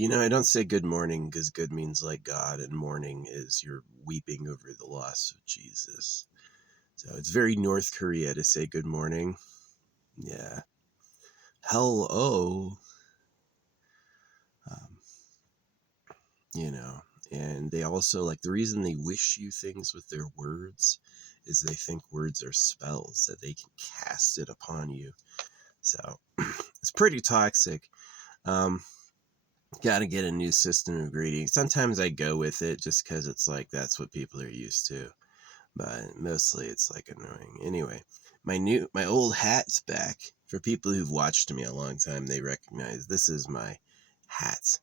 I don't say good morning because good means like God, and mourning is you're weeping over the loss of Jesus. So it's very North Korea to say good morning. Yeah. Hello. Um, you know, and they also like the reason they wish you things with their words is they think words are spells that they can cast it upon you. So it's pretty toxic. Um, Got to get a new system of greeting. Sometimes I go with it just because it's like that's what people are used to, but mostly it's like annoying. Anyway, my old hat's back. For people who've watched me a long time, they recognize this is my hat,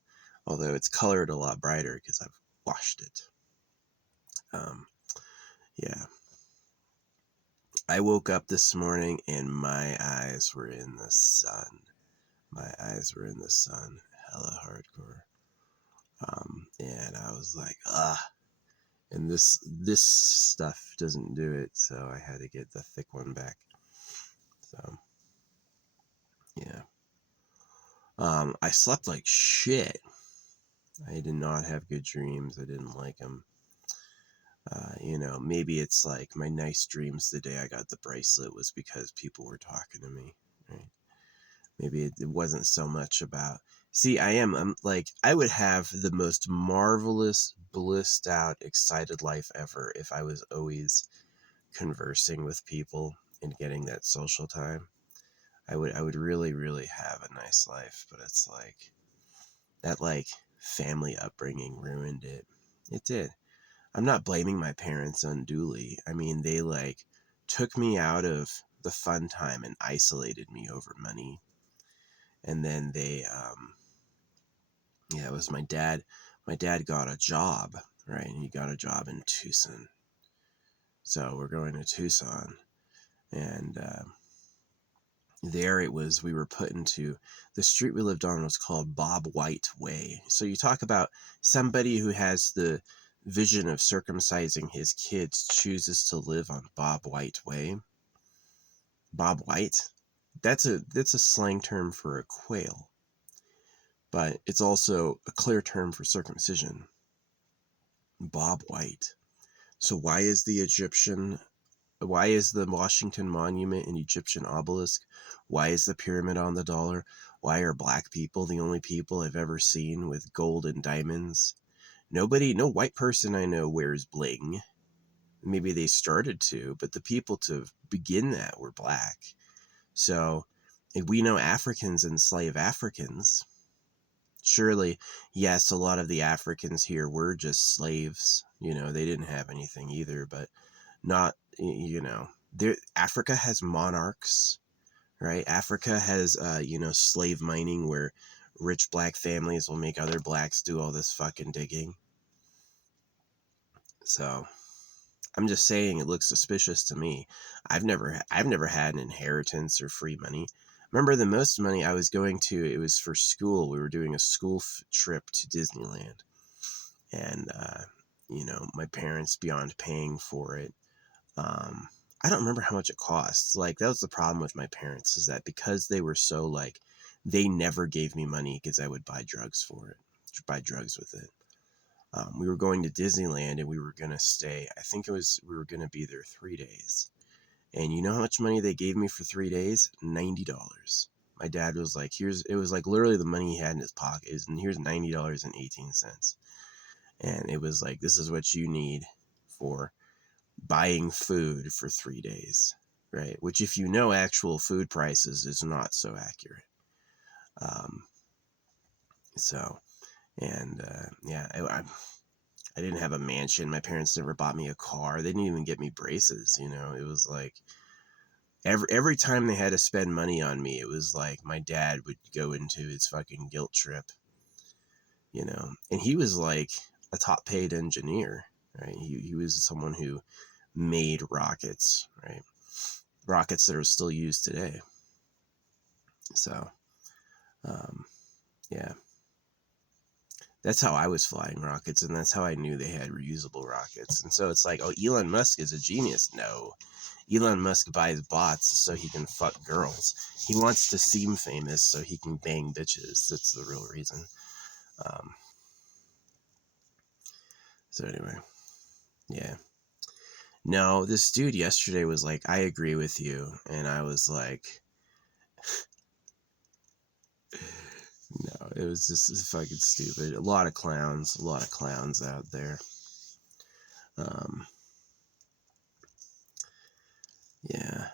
although it's colored a lot brighter because I've washed it. Um, yeah, I woke up this morning and my eyes were in the sun. My eyes were in the sun, hella hardcore. And I was like, and this stuff doesn't do it, so I had to get the thick one back. So yeah. I slept like shit. I did not have good dreams. I didn't like them. Maybe it's like my nice dreams the day I got the bracelet was because people were talking to me, right? Maybe it wasn't so much about. See, I'm like, I would have the most marvelous, blissed out, excited life ever if I was always conversing with people and getting that social time. I would really, really have a nice life, but it's like that family upbringing ruined it. It did. I'm not blaming my parents unduly. I mean, they took me out of the fun time and isolated me over money. And then it was my dad. My dad got a job, right? And he got a job in Tucson. So we're going to Tucson. And there it was, we were put into the street we lived on was called Bob White Way. So you talk about somebody who has the vision of circumcising his kids chooses to live on Bob White Way. Bob White, that's a slang term for a quail, but it's also a clear term for circumcision. Bob White. So why is the Washington Monument an Egyptian obelisk? Why is the pyramid on the dollar? Why are black people the only people I've ever seen with gold and diamonds? No white person I know wears bling. Maybe they started to, but the people to begin that were black. So if we know Africans enslave Africans, surely, yes, a lot of the Africans here were just slaves. They didn't have anything either, but not, Africa has monarchs, right? Africa has, slave mining where rich black families will make other blacks do all this fucking digging. So I'm just saying it looks suspicious to me. I've never had an inheritance or free money. Remember the most money I was going to, it was for school. We were doing a school trip to Disneyland. And, my parents, beyond paying for it, I don't remember how much it costs. Like, that was the problem with my parents, is that because they were so they never gave me money because I would buy drugs with it. We were going to Disneyland and we were going to stay, we were going to be there 3 days. And you know how much money they gave me for 3 days? $90. My dad was like, it was like literally the money he had in his pocket, and here's $90.18. And it was like, this is what you need for buying food for 3 days, right? Which, if you know actual food prices, is not so accurate. I didn't have a mansion. My parents never bought me a car. They didn't even get me braces. It was like every time they had to spend money on me, it was like my dad would go into his fucking guilt trip, and he was like a top paid engineer, right? He was someone who made rockets, right? Rockets that are still used today. So, yeah. That's how I was flying rockets, and that's how I knew they had reusable rockets. And so it's like, oh, Elon Musk is a genius. No. Elon Musk buys bots so he can fuck girls. He wants to seem famous so he can bang bitches. That's the real reason. Um, so anyway, yeah. No, this dude yesterday was like, I agree with you. And I was like, no, it was just fucking stupid. A lot of clowns out there. Yeah.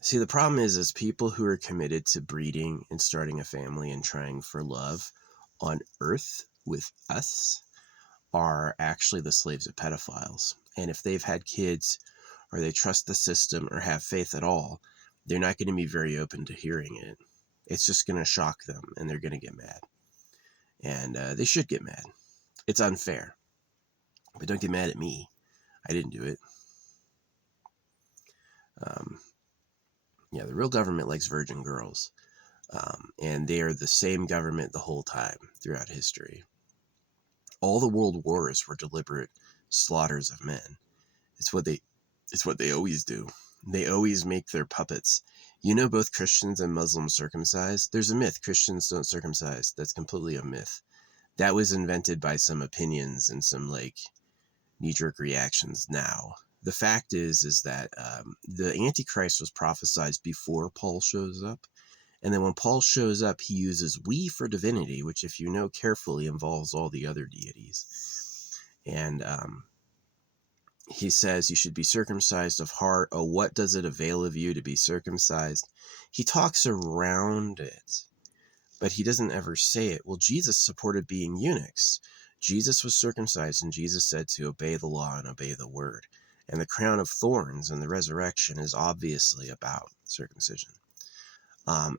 See, the problem is people who are committed to breeding and starting a family and trying for love on earth with us are actually the slaves of pedophiles. And if they've had kids or they trust the system or have faith at all, they're not going to be very open to hearing it. It's just going to shock them and they're going to get mad. And they should get mad. It's unfair. But don't get mad at me. I didn't do it. Yeah, the real government likes virgin girls. And they are the same government the whole time throughout history. All the world wars were deliberate slaughters of men. It's what they always do. They always make their puppets. You know, both Christians and Muslims circumcise. There's a myth: Christians don't circumcise. That's completely a myth. That was invented by some opinions and some like knee-jerk reactions. Now, the fact is that the Antichrist was prophesied before Paul shows up. And then when Paul shows up, he uses we for divinity, which, if you know carefully, involves all the other deities. And he says you should be circumcised of heart. Oh, what does it avail of you to be circumcised? He talks around it, but he doesn't ever say it. Well, Jesus supported being eunuchs. Jesus was circumcised, and Jesus said to obey the law and obey the word. And the crown of thorns and the resurrection is obviously about circumcision.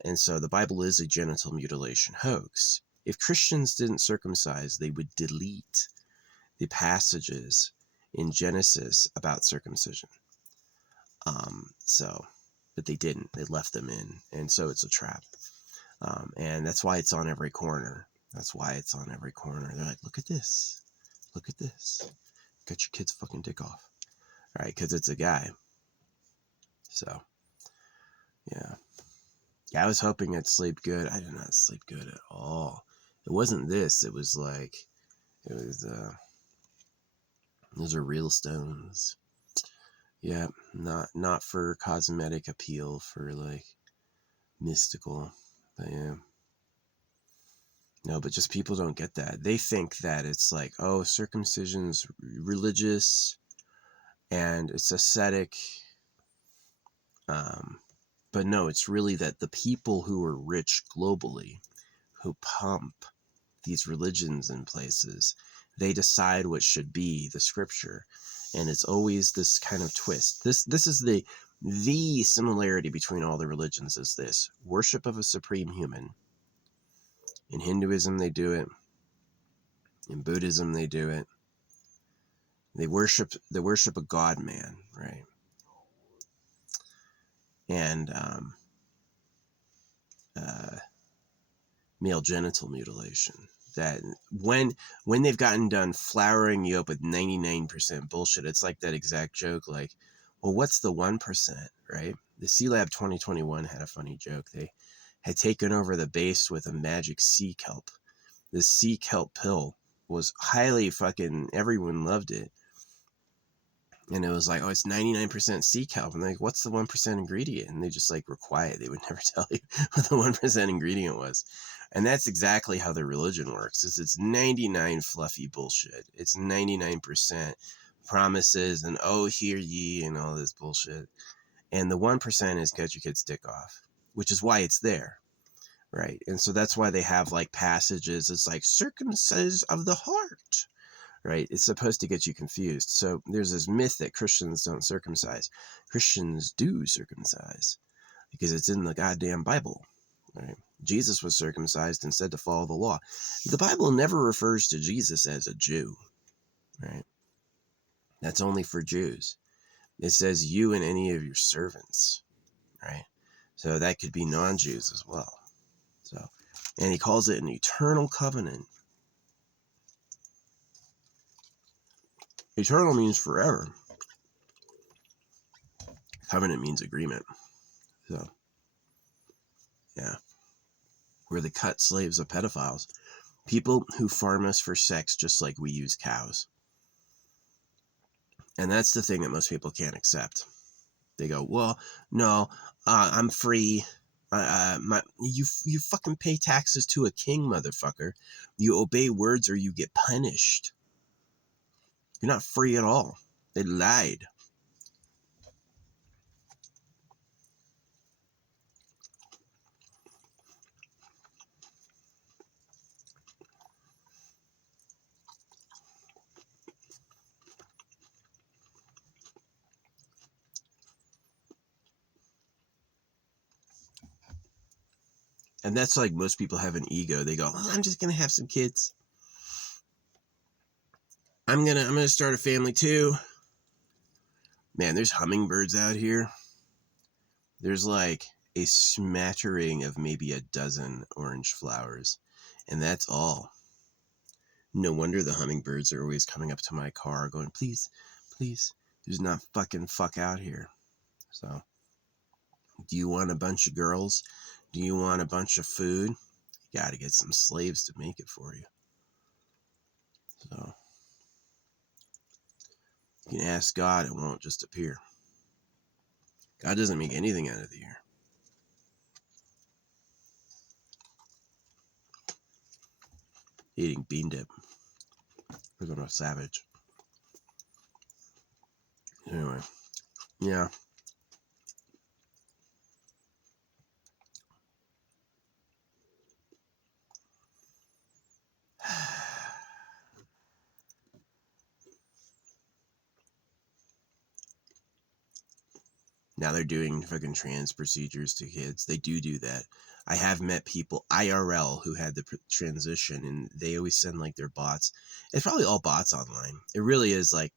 And so the Bible is a genital mutilation hoax. If Christians didn't circumcise, they would delete the passages in Genesis about circumcision. But they didn't. They left them in. And so it's a trap. And that's why it's on every corner. They're like, look at this. Look at this. Cut your kid's fucking dick off. All right, because it's a guy. So, yeah. Yeah, I was hoping I'd sleep good. I did not sleep good at all. It wasn't this. It was like, those are real stones. Yeah, not for cosmetic appeal, for like mystical. But yeah. No, but just people don't get that. They think that it's like, oh, circumcision's religious and it's ascetic. But no, it's really that the people who are rich globally, who pump these religions in places, they decide what should be the scripture. And it's always this kind of twist. This is the similarity between all the religions is this: worship of a supreme human. In Hinduism, they do it. In Buddhism, they do it. They worship a God man, right? And male genital mutilation. That when they've gotten done flowering you up with 99% bullshit, it's like that exact joke, like, well, what's the 1%, right? The C-Lab 2021 had a funny joke. They had taken over the base with a magic sea kelp. The sea kelp pill was highly fucking, everyone loved it. And it was like, oh, it's 99% sea kelp. And they're like, what's the 1% ingredient? And they just like were quiet. They would never tell you what the 1% ingredient was. And that's exactly how the religion works. It's 99 fluffy bullshit. It's 99% promises and oh, hear ye and all this bullshit. And the 1% is cut your kid's dick off, which is why it's there. Right. And so that's why they have like passages. It's like circumcise of the heart. Right? It's supposed to get you confused. So there's this myth that Christians don't circumcise. Christians do circumcise because it's in the goddamn Bible. Right? Jesus was circumcised and said to follow the law. The Bible never refers to Jesus as a Jew. Right? That's only for Jews. It says you and any of your servants. Right? So that could be non-Jews as well. So, and he calls it an eternal covenant. Eternal means forever. Covenant means agreement. So, yeah. We're the cut slaves of pedophiles. People who farm us for sex just like we use cows. And that's the thing that most people can't accept. They go, well, no, I'm free. You fucking pay taxes to a king, motherfucker. You obey words or you get punished. You're not free at all. They lied. And that's like most people have an ego. They go, oh, I'm just gonna have some kids. I'm gonna start a family too. Man, there's hummingbirds out here. There's like a smattering of maybe a dozen orange flowers, and that's all. No wonder the hummingbirds are always coming up to my car going, please, please, there's not fuck out here. So, do you want a bunch of girls? Do you want a bunch of food? You gotta get some slaves to make it for you. So, you can ask God, it won't just appear. God doesn't make anything out of the air. Eating bean dip. Because I'm a savage. Anyway, yeah. Now they're doing fucking trans procedures to kids. They do that. I have met people IRL who had the transition, and they always send like their bots. It's probably all bots online. It really is. Like,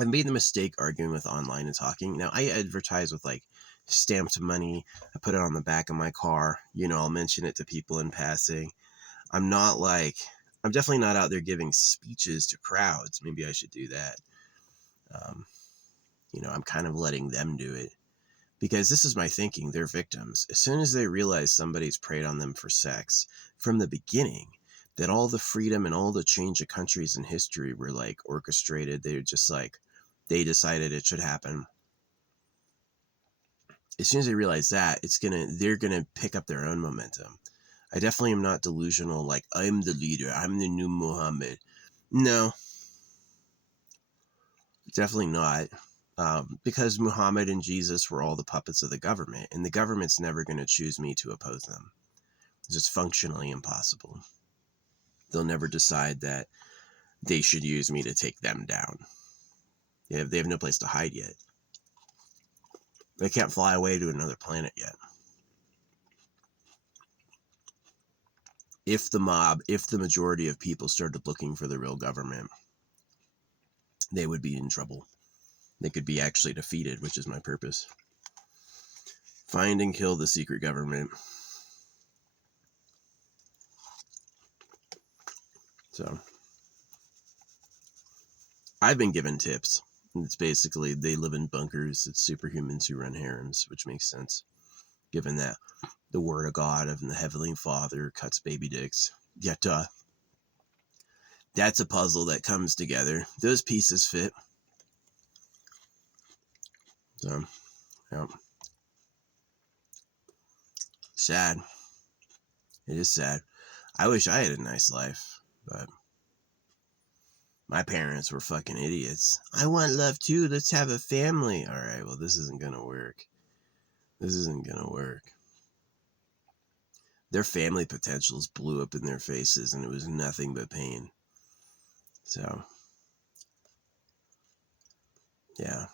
I've made the mistake arguing with online and talking. Now I advertise with like stamped money. I put it on the back of my car. You know, I'll mention it to people in passing. I'm definitely not out there giving speeches to crowds. Maybe I should do that. You know, I'm kind of letting them do it. Because this is my thinking, they're victims. As soon as they realize somebody's preyed on them for sex, from the beginning, that all the freedom and all the change of countries in history were like orchestrated, they're just like, they decided it should happen. As soon as they realize that, they're gonna pick up their own momentum. I definitely am not delusional, like, I'm the leader, I'm the new Muhammad. No, definitely not. Because Muhammad and Jesus were all the puppets of the government, and the government's never going to choose me to oppose them. It's just functionally impossible. They'll never decide that they should use me to take them down. They have no place to hide yet. They can't fly away to another planet yet. If the majority of people started looking for the real government, they would be in trouble. They could be actually defeated, which is my purpose. Find and kill the secret government. So, I've been given tips. It's basically they live in bunkers. It's superhumans who run harems, which makes sense, given that the word of God of the Heavenly Father cuts baby dicks. Yet, that's a puzzle that comes together. Those pieces fit. So, yeah. Sad. It is sad. I wish I had a nice life, but my parents were fucking idiots. I want love too. Let's have a family. All right, well, this isn't going to work. This isn't going to work. Their family potentials blew up in their faces, and it was nothing but pain. So, yeah.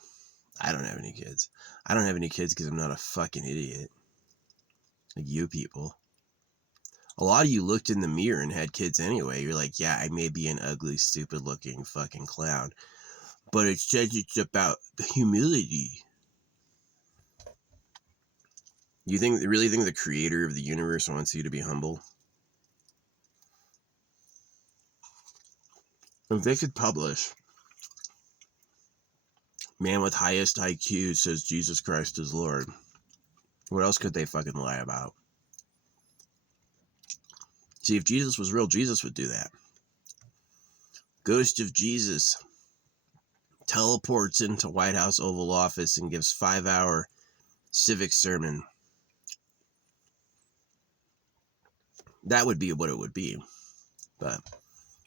I don't have any kids. I don't have any kids because I'm not a fucking idiot. Like you people. A lot of you looked in the mirror and had kids anyway. You're like, yeah, I may be an ugly, stupid looking fucking clown, but it says it's about humility. You really think the creator of the universe wants you to be humble? If they could publish, man with highest IQ says Jesus Christ is Lord, what else could they fucking lie about? See, if Jesus was real, Jesus would do that. Ghost of Jesus teleports into White House Oval Office and gives 5-hour civic sermon. That would be what it would be. But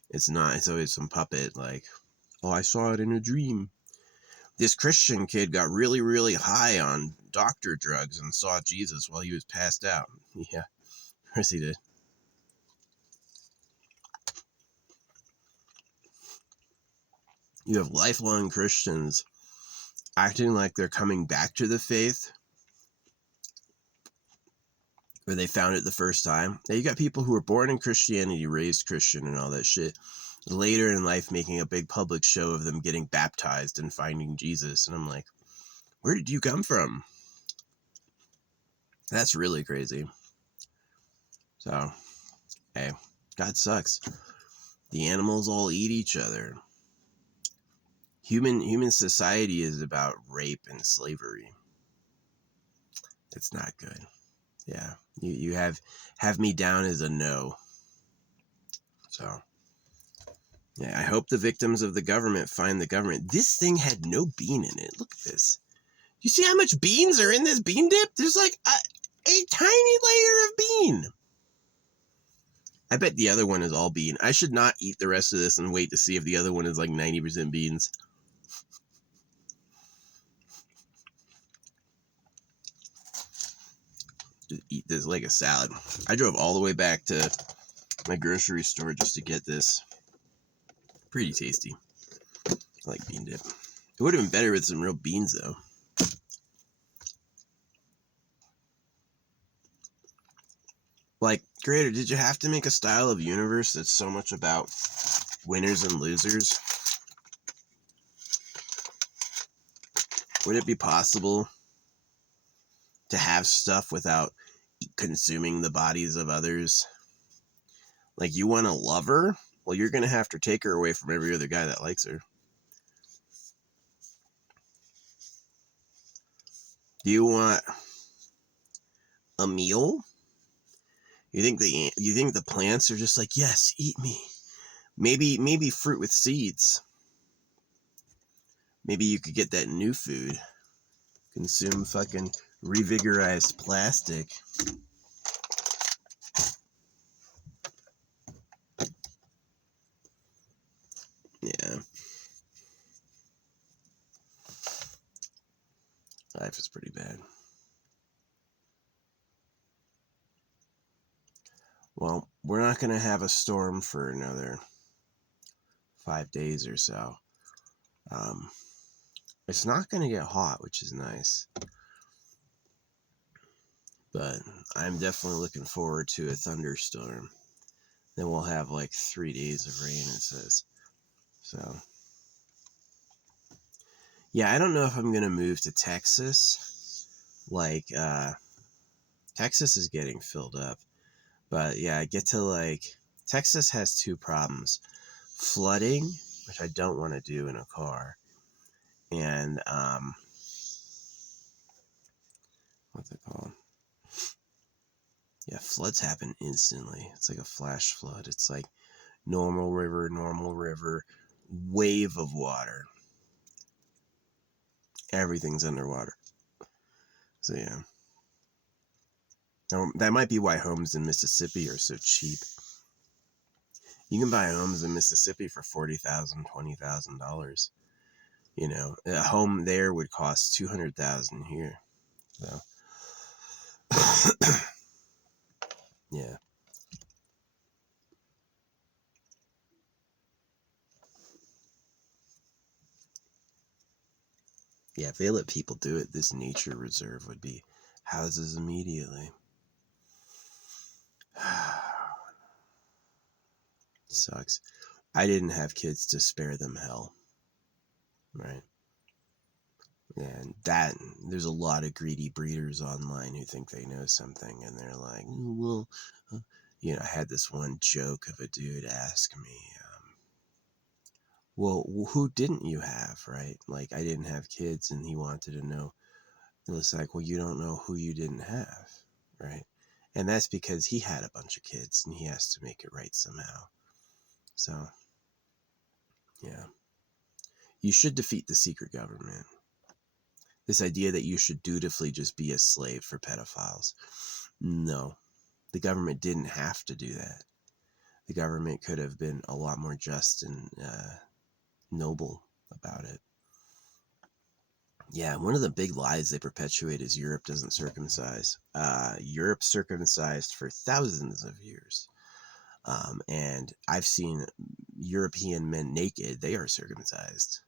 it's not. It's always some puppet like, oh, I saw it in a dream. This Christian kid got really, really high on doctor drugs and saw Jesus while he was passed out. Yeah, of course he did. You have lifelong Christians acting like they're coming back to the faith where they found it the first time. Now you got people who were born in Christianity, raised Christian and all that shit, later in life making a big public show of them getting baptized and finding Jesus. And I'm like, where did you come from? That's really crazy. So, hey, God sucks. The animals all eat each other. Human society is about rape and slavery. It's not good. Yeah, you have me down as a no. So, yeah, I hope the victims of the government find the government. This thing had no bean in it. Look at this. You see how much beans are in this bean dip? There's like a tiny layer of bean. I bet the other one is all bean. I should not eat the rest of this and wait to see if the other one is like 90% beans. Just eat this like a salad. I drove all the way back to my grocery store just to get this. Pretty tasty. I like bean dip. It would have been better with some real beans though. Like, creator, did you have to make a style of universe that's so much about winners and losers? Would it be possible to have stuff without consuming the bodies of others? Like, you want a lover? Well, you're going to have to take her away from every other guy that likes her. Do you want a meal? You think the plants are just like, yes, eat me. Maybe fruit with seeds. Maybe you could get that new food. Consume fucking revigorized plastic. Yeah. Life is pretty bad. Well, we're not going to have a storm for another 5 days or so. It's not going to get hot, which is nice. But I'm definitely looking forward to a thunderstorm. Then we'll have like 3 days of rain, it says. So, yeah, I don't know if I'm going to move to Texas. Like, Texas is getting filled up. But yeah, Texas has 2 problems. Flooding, which I don't want to do in a car. And, what's it called? Yeah, floods happen instantly. It's like a flash flood. It's like normal river, wave of water. Everything's underwater. So yeah. Now, that might be why homes in Mississippi are so cheap. You can buy homes in Mississippi for $40,000, $20,000. You know, a home there would cost $200,000 here. So, yeah. Yeah, if they let people do it, this nature reserve would be houses immediately. Sucks. I didn't have kids to spare them hell. Right? And there's a lot of greedy breeders online who think they know something, and they're like, well, you know, I had this one joke of a dude ask me, well, who didn't you have, right? Like, I didn't have kids, and he wanted to know. It was like, well, you don't know who you didn't have, right? And that's because he had a bunch of kids and he has to make it right somehow. So, yeah. You should defeat the secret government. This idea that you should dutifully just be a slave for pedophiles. No, the government didn't have to do that. The government could have been a lot more just and noble about it. Yeah, one of the big lies they perpetuate is Europe doesn't circumcise. Europe circumcised for thousands of years. And I've seen European men naked. They are circumcised.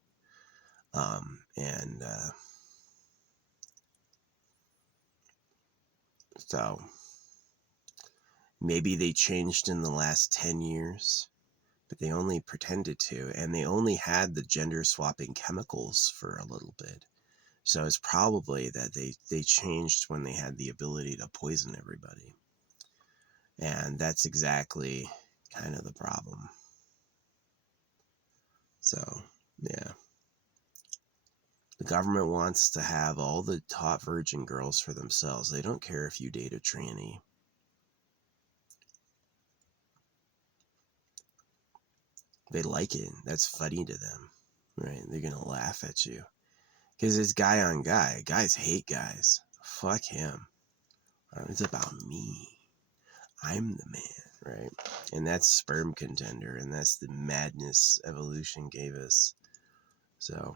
So maybe they changed in the last 10 years, but they only pretended to, and they only had the gender swapping chemicals for a little bit. So it's probably that they changed when they had the ability to poison everybody. And that's exactly kind of the problem. So, yeah. The government wants to have all the hot virgin girls for themselves. They don't care if you date a tranny. They like it. That's funny to them, right? They're going to laugh at you. Because it's guy on guy. Guys hate guys. Fuck him. It's about me. I'm the man, right? And that's sperm contender, and that's the madness evolution gave us. So,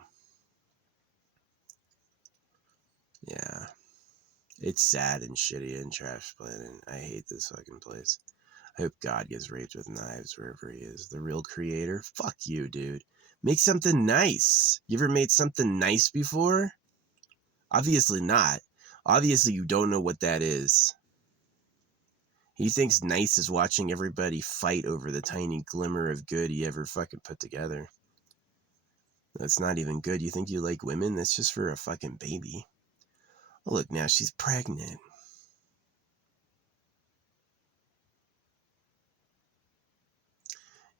yeah. It's sad and shitty and Trash Planet. I hate this fucking place. I hope God gets raped with knives wherever he is. The real creator? Fuck you, dude. Make something nice. You ever made something nice before? Obviously not. Obviously you don't know what that is. He thinks nice is watching everybody fight over the tiny glimmer of good he ever fucking put together. That's not even good. You think you like women? That's just for a fucking baby. Oh, look, now she's pregnant.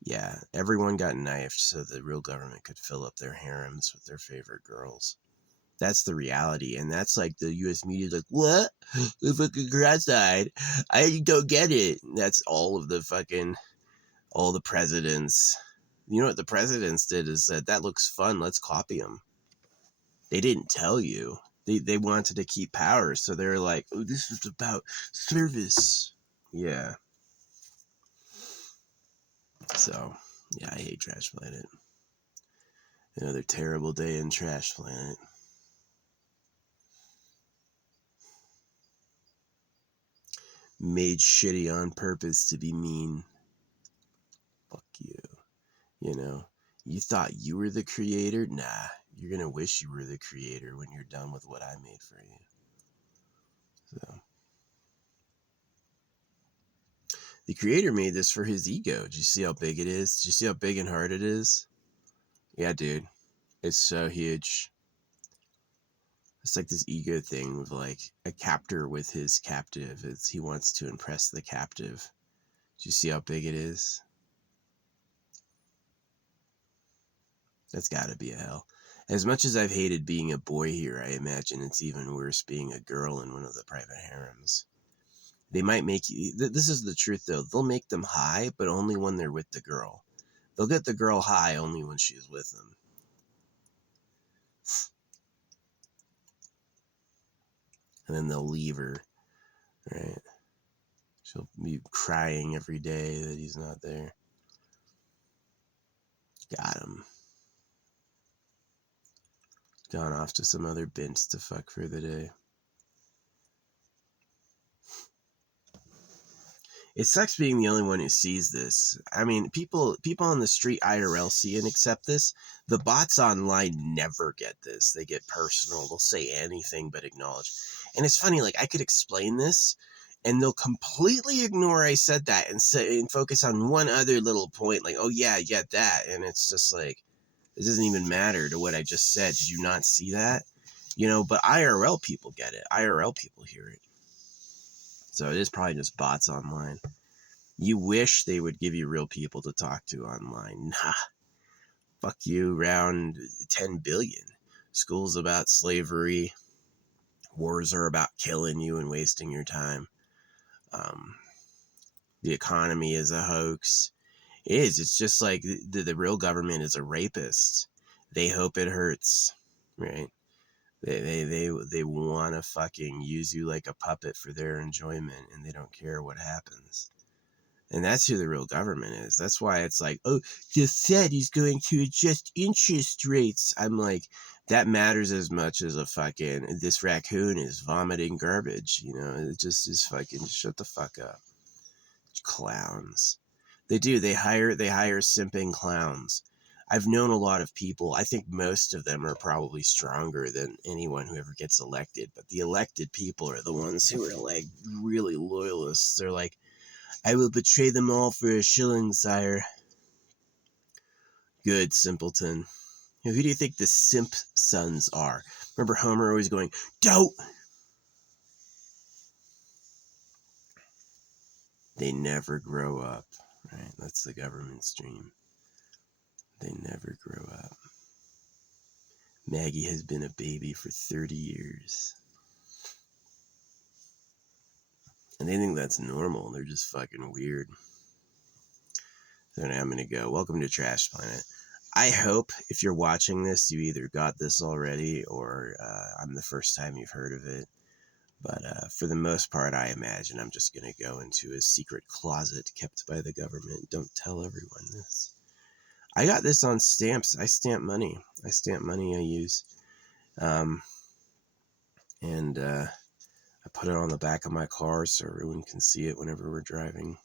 Yeah, everyone got knifed so the real government could fill up their harems with their favorite girls. That's the reality, and that's like the U.S. media is like, what? The fucking grass died. I don't get it. That's all the presidents. You know what the presidents did is said, that looks fun, let's copy them. They didn't tell you. They wanted to keep power, so they're like, oh, this is about service. Yeah. So, yeah, I hate Trash Planet. Another terrible day in Trash Planet. Made shitty on purpose to be mean. Fuck you. You know, you thought you were the creator? Nah, you're gonna wish you were the creator when you're done with what I made for you. So, the creator made this for his ego. Did you see how big it is? Did you see how big and hard it is? Yeah, dude. It's so huge. It's like this ego thing with like a captor with his captive. He wants to impress the captive. Do you see how big it is? That's gotta be a hell. As much as I've hated being a boy here, I imagine it's even worse being a girl in one of the private harems. They might make you, this is the truth though, they'll make them high, but only when they're with the girl. They'll get the girl high only when she's with them. And then they'll leave her, right? She'll be crying every day that he's not there. Got him. Gone off to some other bint to fuck for the day. It sucks being the only one who sees this. I mean, people on the street IRL see and accept this. The bots online never get this. They get personal. They'll say anything but acknowledge. And it's funny, like I could explain this and they'll completely ignore I said that and focus on one other little point, like, oh yeah, I get that. And it's just like, it doesn't even matter to what I just said. Did you not see that? You know, but IRL people get it. IRL people hear it. So it is probably just bots online. You wish they would give you real people to talk to online. Nah. Fuck you, round 10 billion. School's about slavery. Wars are about killing you and wasting your time. the economy is a hoax. It is. It's just like the real government is a rapist. They hope it hurts, right? They want to fucking use you like a puppet for their enjoyment, and they don't care what happens. And that's who the real government is. That's why it's like, oh, the Fed is going to adjust interest rates. I'm like, that matters as much as a fucking, this raccoon is vomiting garbage. You know, it just is fucking, shut the fuck up. Clowns. They do. They hire simping clowns. I've known a lot of people. I think most of them are probably stronger than anyone who ever gets elected. But the elected people are the ones who are like really loyalists. They're like, I will betray them all for a shilling, sire. Good, simpleton. Who do you think the simp sons are? Remember Homer always going, don't! They never grow up, right? That's the government's dream. They never grow up. Maggie has been a baby for 30 years. And they think that's normal. They're just fucking weird. So now I'm going to go. Welcome to Trash Planet. I hope if you're watching this, you either got this already or I'm the first time you've heard of it. But for the most part, I imagine I'm just going to go into a secret closet kept by the government. Don't tell everyone this. I got this on stamps. I stamp money. I use. And I put it on the back of my car so everyone can see it whenever we're driving.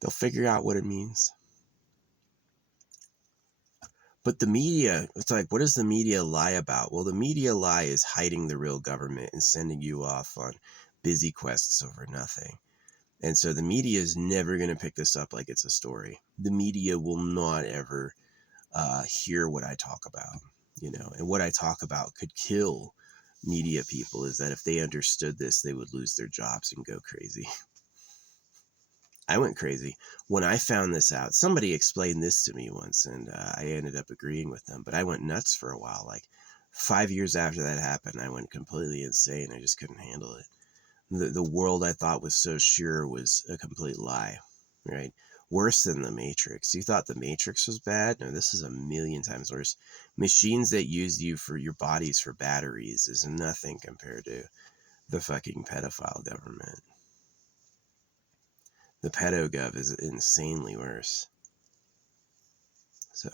They'll figure out what it means. But the media, it's like, what does the media lie about? Well, the media lie is hiding the real government and sending you off on busy quests over nothing. And so the media is never going to pick this up like it's a story. The media will not ever hear what I talk about, you know, and what I talk about could kill media people. Is that if they understood this, they would lose their jobs and go crazy. I went crazy when I found this out. Somebody explained this to me once, and I ended up agreeing with them, but I went nuts for a while. Like 5 years after that happened, I went completely insane. I just couldn't handle it. The world I thought was so sure was a complete lie, right? Worse than the Matrix. You thought the Matrix was bad? No, this is a million times worse. Machines that use you for your bodies for batteries is nothing compared to the fucking pedophile government. The pedogov is insanely worse. So,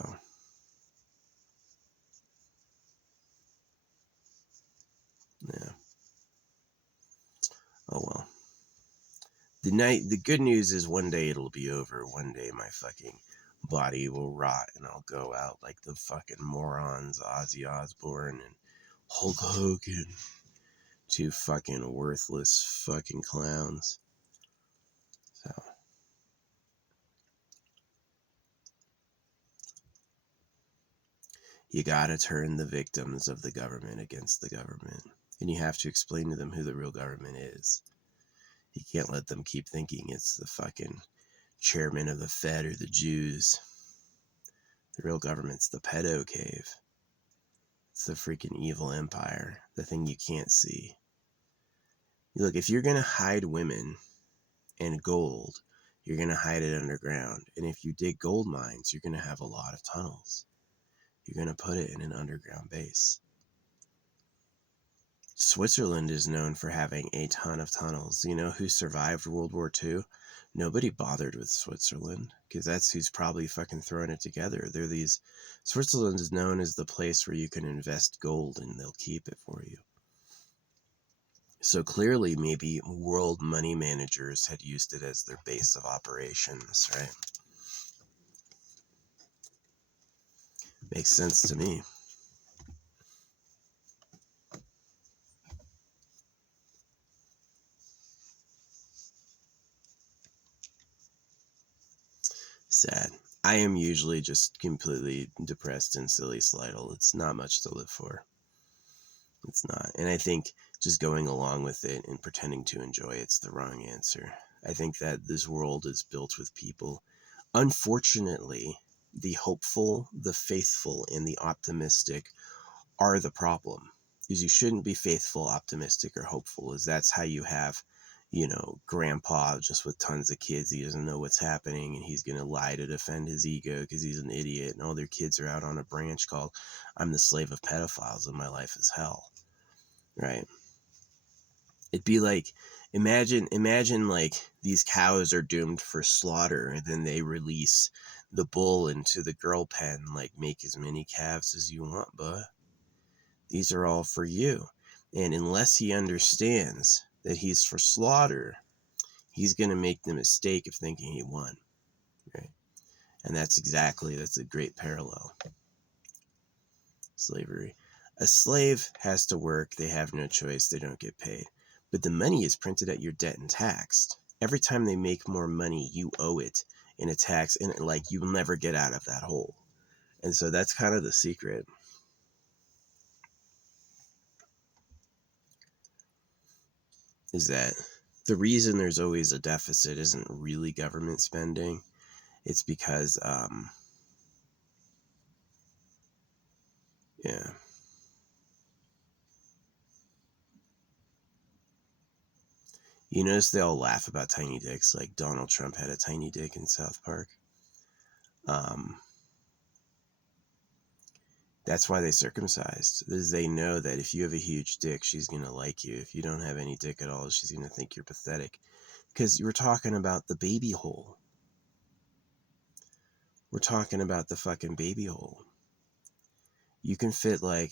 yeah. Oh well. The good news is one day it'll be over. One day my fucking body will rot and I'll go out like the fucking morons Ozzy Osbourne and Hulk Hogan. Two fucking worthless fucking clowns. So. You gotta turn the victims of the government against the government. And you have to explain to them who the real government is. You can't let them keep thinking it's the fucking chairman of the Fed or the Jews. The real government's the pedo cave. It's the freaking evil empire. The thing you can't see. Look, if you're gonna hide women and gold, you're gonna hide it underground. And if you dig gold mines, you're gonna have a lot of tunnels. You're gonna put it in an underground base. Switzerland is known for having a ton of tunnels. You know who survived World War II? Nobody bothered with Switzerland, because that's who's probably fucking throwing it together. Switzerland is known as the place where you can invest gold and they'll keep it for you. So clearly maybe world money managers had used it as their base of operations, right? Makes sense to me. Sad. I am usually just completely depressed and silly Slidle. It's not much to live for. It's not. And I think just going along with it and pretending to enjoy it's the wrong answer. I think that this world is built with people. Unfortunately, the hopeful, the faithful, and the optimistic are the problem. Is you shouldn't be faithful, optimistic, or hopeful, as that's how you have grandpa just with tons of kids. He doesn't know what's happening, and he's going to lie to defend his ego because he's an idiot, and all their kids are out on a branch called I'm the slave of pedophiles and my life is hell, right? It'd be like, imagine like these cows are doomed for slaughter, and then they release the bull into the girl pen, like, make as many calves as you want, bud. These are all for you. And unless he understands that he's for slaughter, he's going to make the mistake of thinking he won, right? And that's a great parallel. Slavery. A slave has to work. They have no choice. They don't get paid. But the money is printed at your debt and taxed. Every time they make more money, you owe it in a tax, and like, you'll never get out of that hole. And so that's kind of the secret. Is that the reason there's always a deficit isn't really government spending. It's because, yeah. You notice they all laugh about tiny dicks, like Donald Trump had a tiny dick in South Park. That's why they circumcised. Is they know that if you have a huge dick, she's going to like you. If you don't have any dick at all, she's going to think you're pathetic. Because we're talking about the baby hole. We're talking about the fucking baby hole. You can fit like...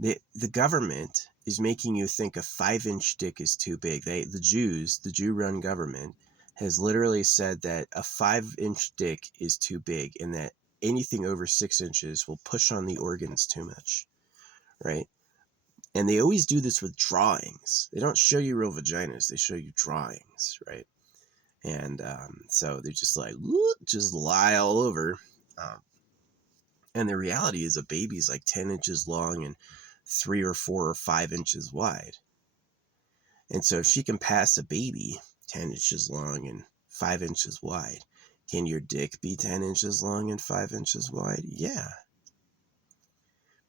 The government is making you think a 5-inch dick is too big. The Jew-run government, has literally said that a 5-inch dick is too big, and that anything over 6 inches will push on the organs too much, right? And they always do this with drawings. They don't show you real vaginas. They show you drawings, right? And so they're just like, just lie all over. And the reality is a baby's like 10 inches long and 3 or 4 or 5 inches wide. And so if she can pass a baby 10 inches long and 5 inches wide, can your dick be 10 inches long and 5 inches wide? Yeah.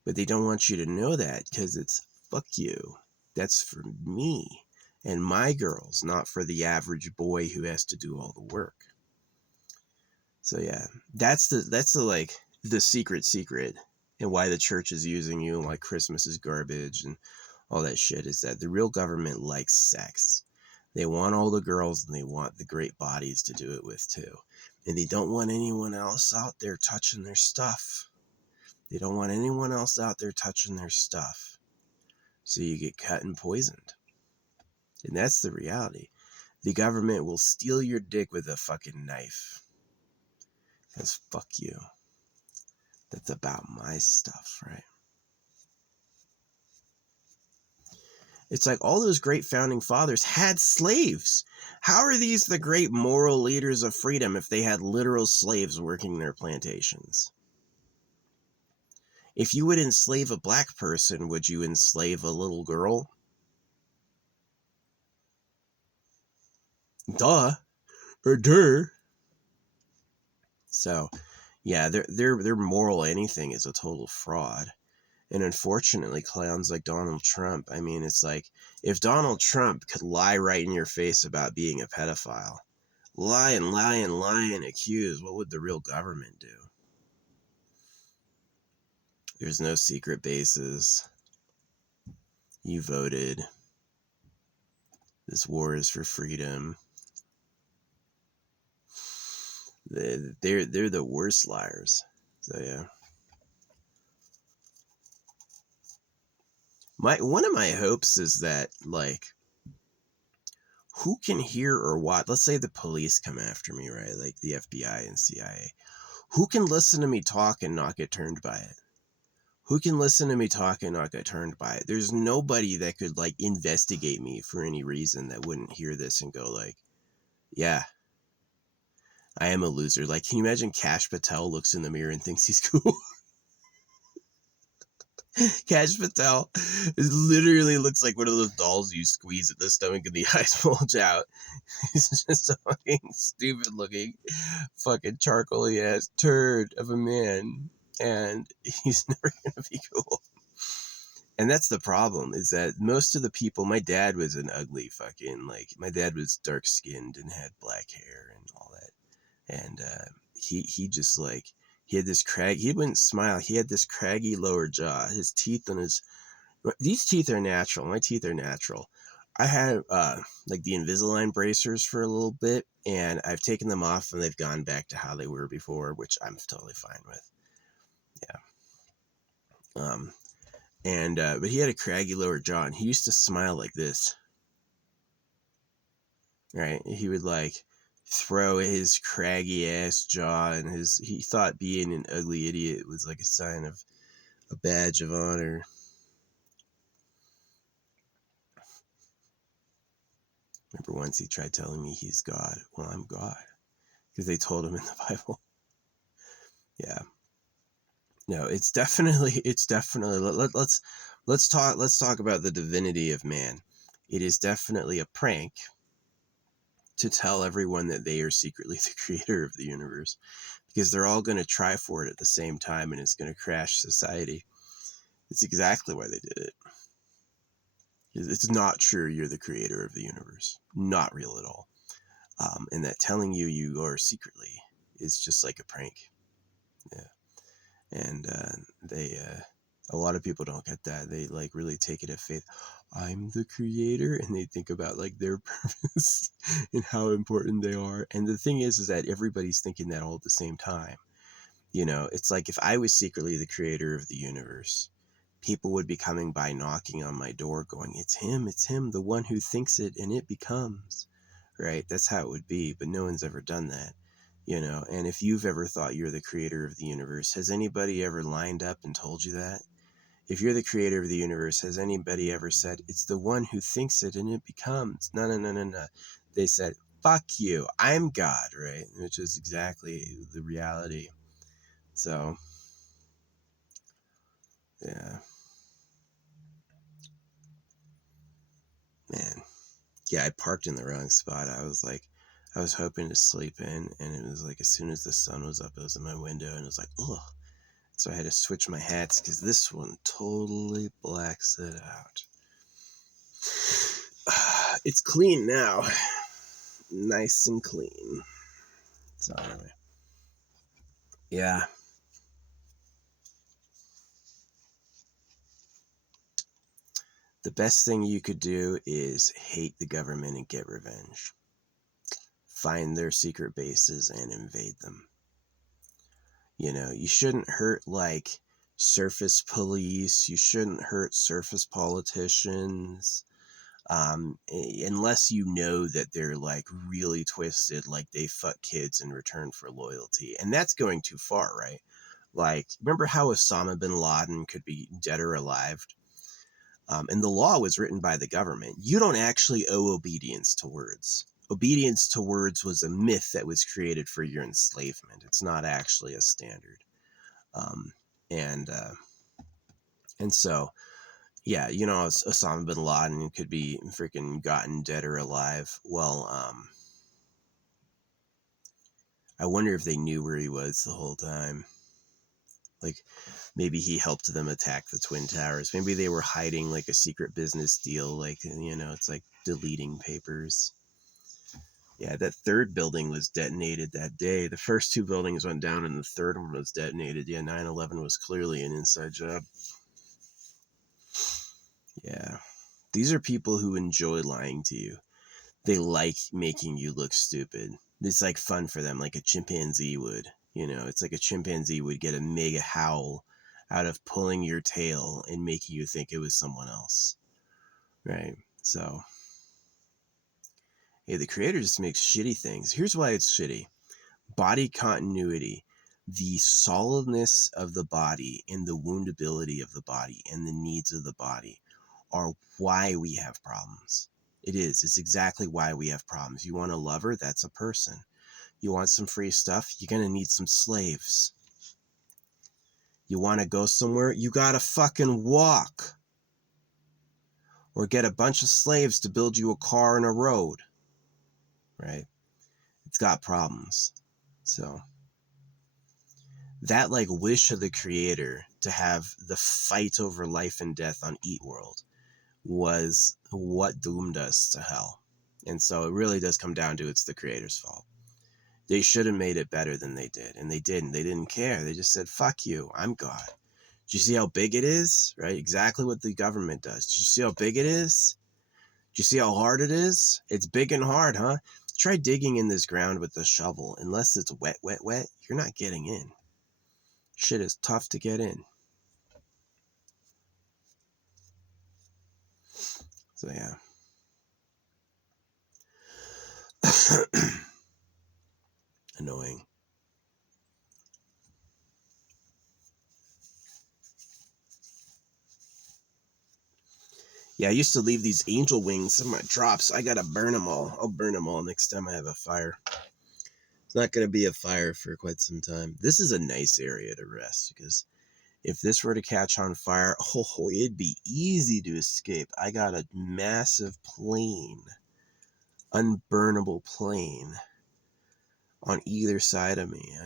But they don't want you to know that because it's fuck you. That's for me and my girls, not for the average boy who has to do all the work. So yeah, that's the like the secret and why the church is using you and why Christmas is garbage and all that shit is that the real government likes sex. They want all the girls and they want the great bodies to do it with too. And they don't want anyone else out there touching their stuff. They don't want anyone else out there touching their stuff. So you get cut and poisoned. And that's the reality. The government will steal your dick with a fucking knife. Because fuck you. That's about my stuff, right? It's like all those great founding fathers had slaves. How are these the great moral leaders of freedom if they had literal slaves working their plantations? If you would enslave a black person, would you enslave a little girl? Duh. Or der. So, yeah, their moral anything is a total fraud. And unfortunately, clowns like Donald Trump, I mean, it's like, if Donald Trump could lie right in your face about being a pedophile, lie and accuse, what would the real government do? There's no secret bases. You voted. This war is for freedom. They're the worst liars. So yeah. One of my hopes is that, like, who can hear or watch? Let's say the police come after me, right? Like the FBI and CIA. Who can listen to me talk and not get turned by it? Who can listen to me talk and not get turned by it? There's nobody that could, like, investigate me for any reason that wouldn't hear this and go like, yeah, I am a loser. Like, can you imagine Kash Patel looks in the mirror and thinks he's cool? Kash Patel literally looks like one of those dolls you squeeze at the stomach and the eyes bulge out. He's just a fucking stupid looking, fucking charcoaly ass turd of a man. And he's never gonna be cool. And that's the problem, is that most of the people, my dad was an ugly fucking, like, my dad was dark skinned and had black hair and all that. And he just like, he had this he wouldn't smile. He had this craggy lower jaw. His teeth on his, these teeth are natural. My teeth are natural. I had like the Invisalign bracers for a little bit, and I've taken them off and they've gone back to how they were before, which I'm totally fine with. Yeah. But he had a craggy lower jaw, and he used to smile like this, right? He would like throw his craggy ass jaw, and he thought being an ugly idiot was like a sign of a badge of honor. Remember once he tried telling me he's God. Well, I'm God, because they told him in the Bible. Yeah. No, it's definitely let's talk about the divinity of man. It is definitely a prank to tell everyone that they are secretly the creator of the universe, because they're all going to try for it at the same time, and it's going to crash society. It's exactly why they did it. It's not true you're the creator of the universe. Not real at all. And that telling you are secretly is just like a prank. Yeah. And a lot of people don't get that. They like really take it at faith. I'm the creator, and they think about like their purpose and how important they are. And the thing is that everybody's thinking that all at the same time. You know, it's like if I was secretly the creator of the universe, people would be coming by knocking on my door going, it's him, the one who thinks it and it becomes, right? That's how it would be, but no one's ever done that, you know? And if you've ever thought you're the creator of the universe, has anybody ever lined up and told you that? If you're the creator of the universe, has anybody ever said, it's the one who thinks it and it becomes? No, no, no, no, no. They said, fuck you, I'm God, right? Which is exactly the reality. So, yeah. Man. Yeah, I parked in the wrong spot. I was hoping to sleep in, and it was like as soon as the sun was up, it was in my window, and it was like, ugh. So I had to switch my hats because this one totally blacks it out. It's clean now. Nice and clean. So anyway. Yeah. The best thing you could do is hate the government and get revenge. Find their secret bases and invade them. You know, you shouldn't hurt like surface police. You shouldn't hurt surface politicians, unless you know that they're like really twisted, like they fuck kids in return for loyalty. And that's going too far, right? Like, remember how Osama bin Laden could be dead or alive? And the law was written by the government. You don't actually owe obedience to words. Obedience to words was a myth that was created for your enslavement. It's not actually a standard. Um, and uh, and so, yeah, you know, Osama bin Laden could be freaking gotten dead or alive. Well, I wonder if they knew where he was the whole time. Like, maybe he helped them attack the Twin Towers. Maybe they were hiding like a secret business deal. Like, you know, it's like deleting papers. Yeah, that third building was detonated that day. The first two buildings went down, and the third one was detonated. Yeah, 9/11 was clearly an inside job. Yeah. These are people who enjoy lying to you. They like making you look stupid. It's like fun for them, like a chimpanzee would. You know, it's like a chimpanzee would get a mega howl out of pulling your tail and making you think it was someone else. Right? So, yeah, the creator just makes shitty things. Here's why it's shitty. Body continuity, the solidness of the body and the woundability of the body and the needs of the body are why we have problems. It is. It's exactly why we have problems. You want a lover? That's a person. You want some free stuff? You're going to need some slaves. You want to go somewhere? You got to fucking walk. Or get a bunch of slaves to build you a car and a road. Right? It's got problems. So, that like wish of the creator to have the fight over life and death on Eat World was what doomed us to hell. And so it really does come down to it's the creator's fault. They should have made it better than they did, and they didn't. They didn't care. They just said, fuck you, I'm God. Do you see how big it is? Right? Exactly what the government does. Do you see how big it is? Do you see how hard it is? It's big and hard, huh? Try digging in this ground with a shovel. Unless it's wet, wet, wet, you're not getting in. Shit is tough to get in. So yeah. Annoying. Yeah, I used to leave these angel wings in my drops. I gotta burn them all. I'll burn them all next time I have a fire. It's not gonna be a fire for quite some time. This is a nice area to rest because if this were to catch on fire, oh, it'd be easy to escape. I got a massive plain, unburnable plain on either side of me.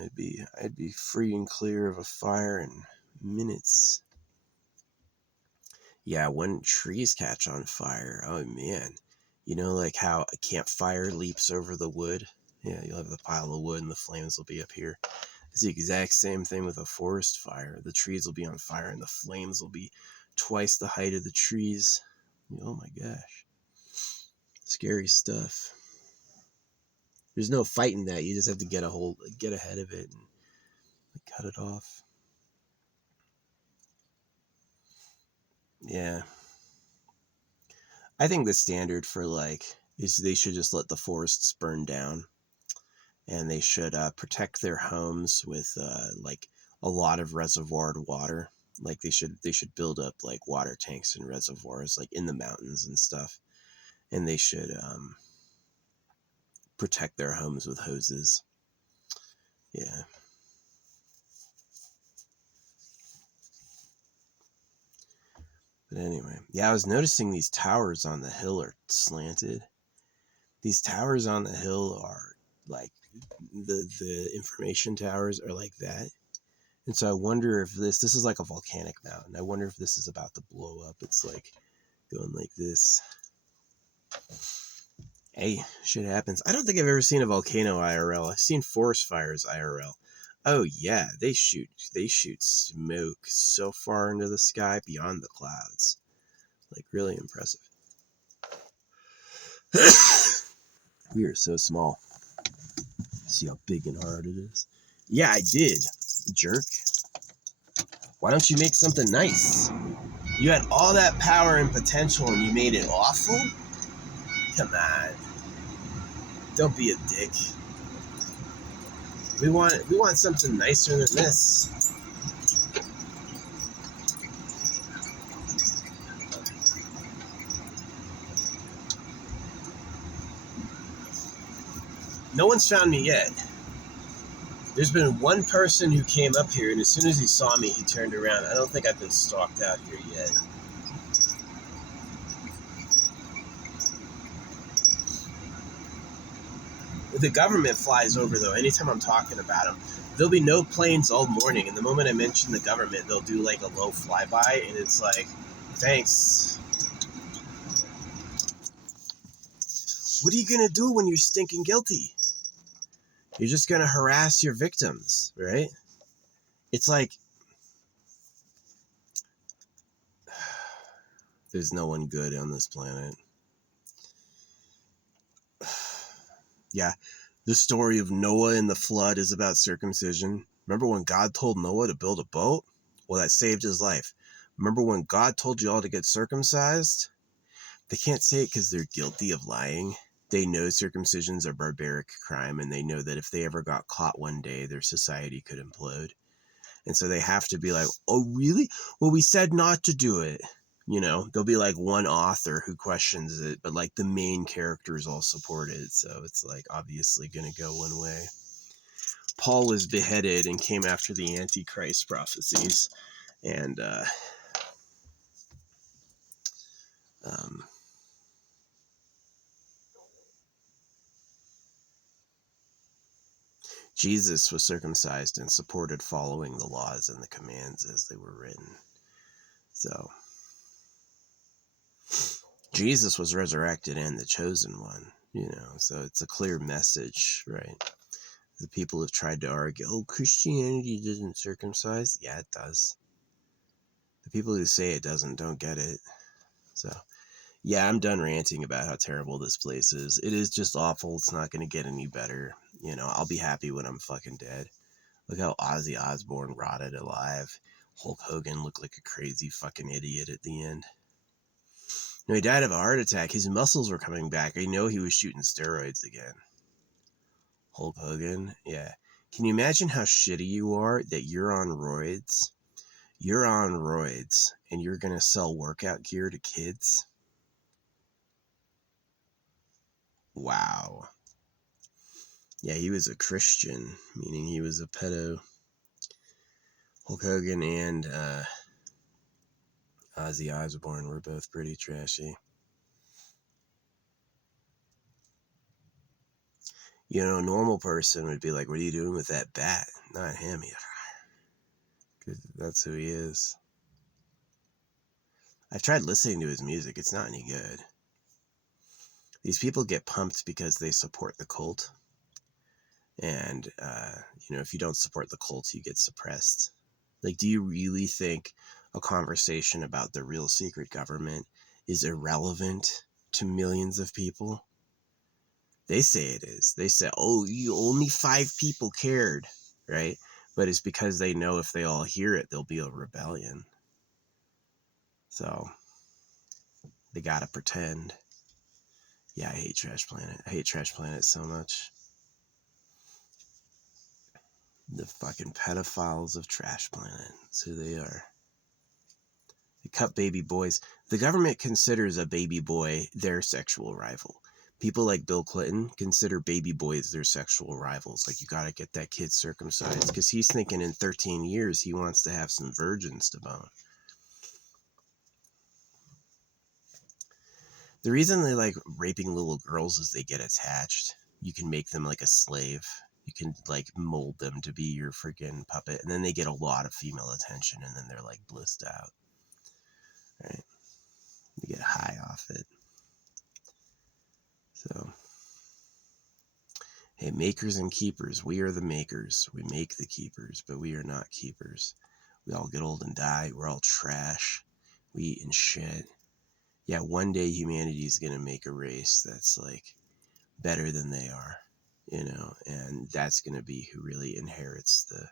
I'd be free and clear of a fire in minutes. Yeah, when trees catch on fire, oh man. You know, like how a campfire leaps over the wood? Yeah, you'll have the pile of wood and the flames will be up here. It's the exact same thing with a forest fire. The trees will be on fire and the flames will be twice the height of the trees. Oh my gosh. Scary stuff. There's no fighting that. You just have to get ahead of it and cut it off. Yeah. I think the standard for is they should just let the forests burn down, and they should protect their homes with a lot of reservoir water. Like they should build up like water tanks and reservoirs like in the mountains and stuff, and they should protect their homes with hoses. Yeah. But anyway, yeah, I was noticing these towers on the hill are slanted. These towers on the hill are like the information towers are like that. And so I wonder if this is like a volcanic mountain. I wonder if this is about to blow up. It's like going like this. Hey, shit happens. I don't think I've ever seen a volcano IRL. I've seen forest fires IRL. Oh yeah, they shoot smoke so far into the sky beyond the clouds. Like really impressive. We are so small. See how big and hard it is? Yeah, I did, jerk. Why don't you make something nice? You had all that power and potential and you made it awful? Come on. Don't be a dick. We want something nicer than this. No one's found me yet. There's been one person who came up here, and as soon as he saw me, he turned around. I don't think I've been stalked out here yet. The government flies over, though, anytime I'm talking about them. There'll be no planes all morning, and the moment I mention the government, they'll do like a low flyby, and it's like, thanks. What are you going to do when you're stinking guilty? You're just going to harass your victims, right? It's like, there's no one good on this planet. Yeah, the story of Noah and the flood is about circumcision. Remember when God told Noah to build a boat? Well, that saved his life. Remember when God told you all to get circumcised? They can't say it because they're guilty of lying. They know circumcision's a barbaric crime, and they know that if they ever got caught one day, their society could implode. And so they have to be like, oh, really? Well, we said not to do it. You know, there'll be like one author who questions it, but like the main characters all support it. So it's like obviously going to go one way. Paul was beheaded and came after the Antichrist prophecies. And, Jesus was circumcised and supported following the laws and the commands as they were written. So, Jesus was resurrected and the chosen one, so it's a clear message, right? The people have tried to argue, oh, Christianity doesn't circumcise. Yeah, it does. The people who say it doesn't don't get it. So, yeah, I'm done ranting about how terrible this place is. It is just awful. It's not going to get any better. I'll be happy when I'm fucking dead. Look how Ozzy Osbourne rotted alive. Hulk Hogan looked like a crazy fucking idiot at the end. No, he died of a heart attack. His muscles were coming back. I know he was shooting steroids again. Hulk Hogan, yeah. Can you imagine how shitty you are that you're on roids? You're on roids and you're going to sell workout gear to kids? Wow. Yeah, he was a Christian, meaning he was a pedo. Hulk Hogan and Ozzy Osbourne were both pretty trashy. A normal person would be like, what are you doing with that bat? Not him. Because that's who he is. I've tried listening to his music. It's not any good. These people get pumped because they support the cult. And, if you don't support the cult, you get suppressed. Like, do you really think a conversation about the real secret government is irrelevant to millions of people? They say it is. They say, oh, only 5 people cared, right? But it's because they know if they all hear it, there'll be a rebellion. So they gotta pretend. Yeah, I hate Trash Planet. I hate Trash Planet so much. The fucking pedophiles of Trash Planet. That's who they are. They cut baby boys. The government considers a baby boy their sexual rival. People like Bill Clinton consider baby boys their sexual rivals. Like, you gotta get that kid circumcised because he's thinking in 13 years he wants to have some virgins to bone. The reason they like raping little girls is they get attached. You can make them like a slave. You can like mold them to be your freaking puppet. And then they get a lot of female attention and then they're like blissed out. Right? They get high off it. So, hey, makers and keepers. We are the makers. We make the keepers, but we are not keepers. We all get old and die. We're all trash. We eat and shit. Yeah, one day humanity is going to make a race that's like better than they are, and that's going to be who really inherits the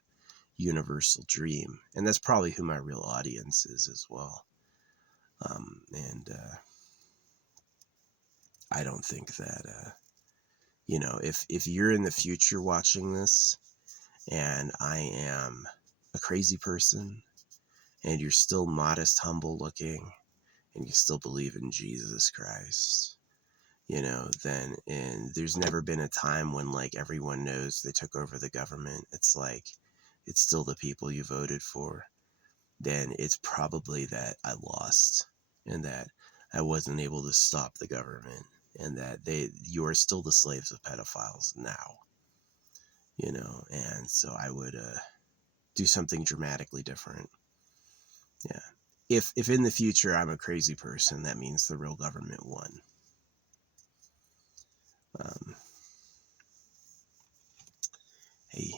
universal dream. And that's probably who my real audience is as well. And I don't think that, if you're in the future watching this and I am a crazy person and you're still modest, humble looking, and you still believe in Jesus Christ, then, and there's never been a time when like everyone knows they took over the government. It's like, it's still the people you voted for. Then it's probably that I lost and that I wasn't able to stop the government and that you are still the slaves of pedophiles now, and so I would, do something dramatically different. Yeah. If in the future I'm a crazy person, that means the real government won. Hey,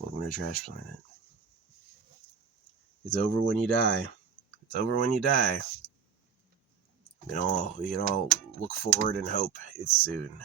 welcome to Trash Planet. It's over when you die. It's over when you die. We can all look forward and hope it's soon.